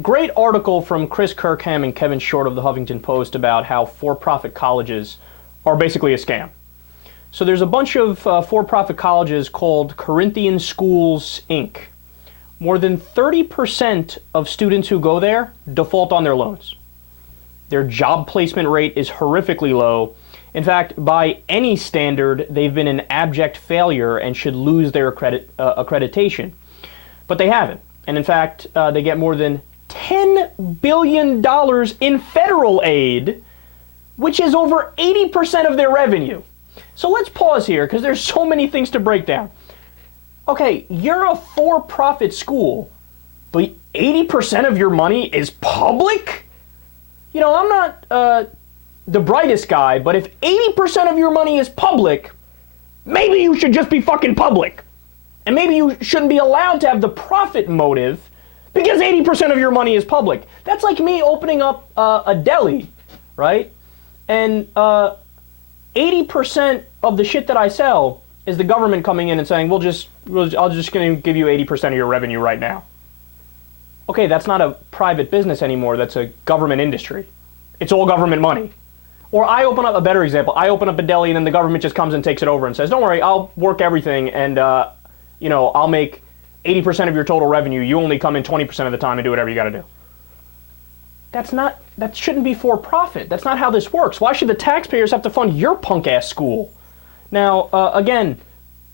Great article from Chris Kirkham and Kevin Short of the Huffington Post about how for-profit colleges are basically a scam. So there's a bunch of for-profit colleges called Corinthian Schools Inc. More than 30% of students who go there default on their loans. Their job placement rate is horrifically low. In fact, by any standard, they've been an abject failure and should lose their accreditation. But they haven't. And in fact, they get more than $10 billion in federal aid, which is over 80% of their revenue. So let's pause here because there's so many things to break down. Okay, you're a for-profit school, but 80% of your money is public? You know, I'm not the brightest guy, but if 80% of your money is public, maybe you should just be fucking public. And maybe you shouldn't be allowed to have the profit motive because 80% of your money is public. That's like me opening up a deli, right? And 80% of the shit that I sell is the government coming in and saying, I'm just going to give you 80% of your revenue right now. Okay, that's not a private business anymore. That's a government industry. It's all government money. Or I open up a better example. I open up a deli and then the government just comes and takes it over and says, don't worry, I'll work everything and, I'll make 80% of your total revenue. You only come in 20% of the time and do whatever you got to do. That shouldn't be for profit. That's not how this works. Why should the taxpayers have to fund your punk ass school? Now, again,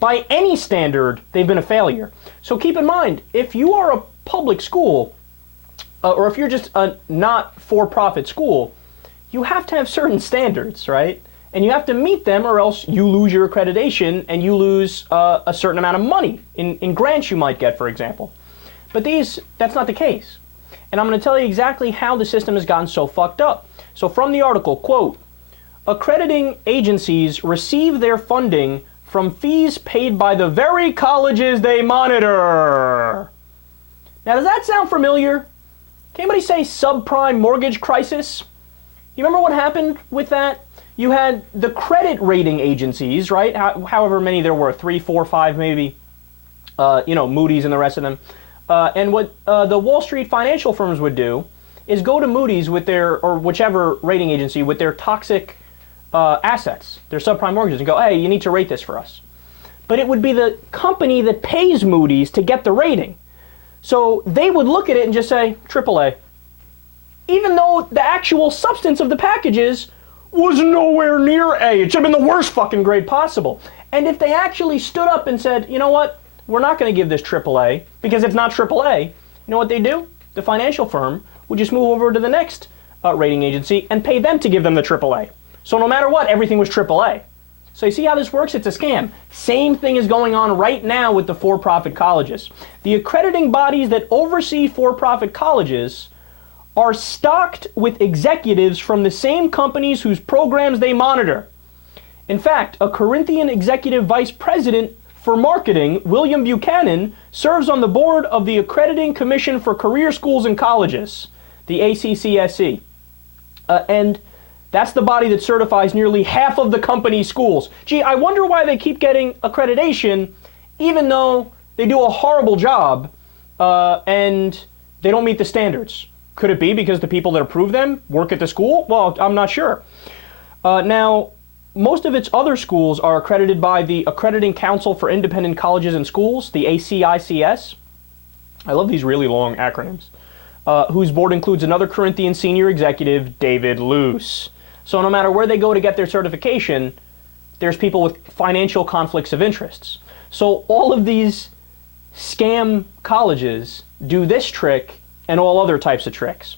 by any standard, they've been a failure. So keep in mind, if you are a public school, or if you're just a not for-profit school, you have to have certain standards, right? And you have to meet them or else you lose your accreditation and you lose a certain amount of money in grants you might get, for example. But that's not the case. And I'm going to tell you exactly how the system has gotten so fucked up. So from the article, quote, accrediting agencies receive their funding from fees paid by the very colleges they monitor. Now, does that sound familiar? Can anybody say subprime mortgage crisis? You remember what happened with that? You had the credit rating agencies, right? However many there were, 3, 4, 5 maybe, Moody's and the rest of them. And what the Wall Street financial firms would do is go to Moody's or whichever rating agency with their toxic assets, their subprime mortgages, and go, hey, you need to rate this for us. But it would be the company that pays Moody's to get the rating. So they would look at it and just say, AAA. Even though the actual substance of the packages was nowhere near A. It should have been the worst fucking grade possible. And if they actually stood up and said, you know what, we're not going to give this AAA because it's not AAA, you know what they do? The financial firm would just move over to the next rating agency and pay them to give them the AAA. So no matter what, everything was AAA. So you see how this works? It's a scam. Same thing is going on right now with the for-profit colleges. The accrediting bodies that oversee for-profit colleges are stocked with executives from the same companies whose programs they monitor. In fact, a Corinthian executive vice president for marketing, William Buchanan, serves on the board of the Accrediting Commission for Career Schools and Colleges, the ACCSC. And that's the body that certifies nearly half of the company's schools. Gee, I wonder why they keep getting accreditation even though they do a horrible job and they don't meet the standards. Could it be because the people that approve them work at the school? Well, I'm not sure. Now, most of its other schools are accredited by the Accrediting Council for Independent Colleges and Schools, the ACICS. I love these really long acronyms. Whose board includes another Corinthian senior executive, David Luce. So no matter where they go to get their certification, there's people with financial conflicts of interests. So all of these scam colleges do this trick and all other types of tricks.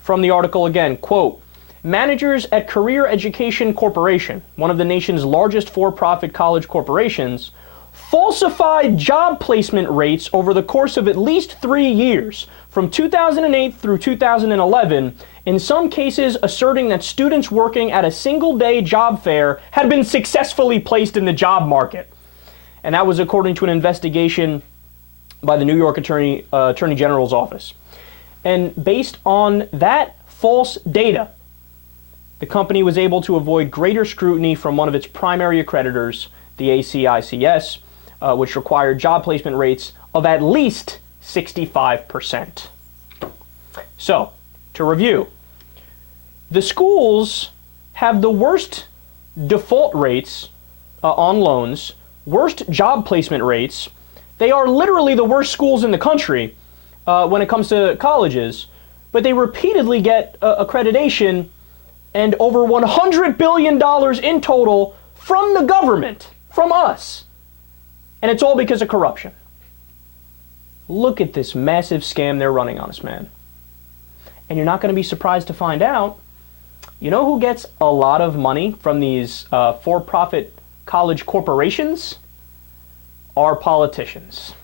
From the article again, quote, managers at Career Education Corporation, one of the nation's largest for-profit college corporations, falsified job placement rates over the course of at least 3 years, from 2008 through 2011, in some cases asserting that students working at a single-day job fair had been successfully placed in the job market. And that was according to an investigation by the New York Attorney General's office. And based on that false data, the company was able to avoid greater scrutiny from one of its primary accreditors, the ACICS, which required job placement rates of at least 65%. So, to review, the schools have the worst default rates on loans, worst job placement rates. They are literally the worst schools in the country when it comes to colleges, but they repeatedly get accreditation and over $100 billion in total from the government, from us. And it's all because of corruption. Look at this massive scam they're running on us, man. And you're not going to be surprised to find out, you know who gets a lot of money from these for-profit college corporations? Our politicians.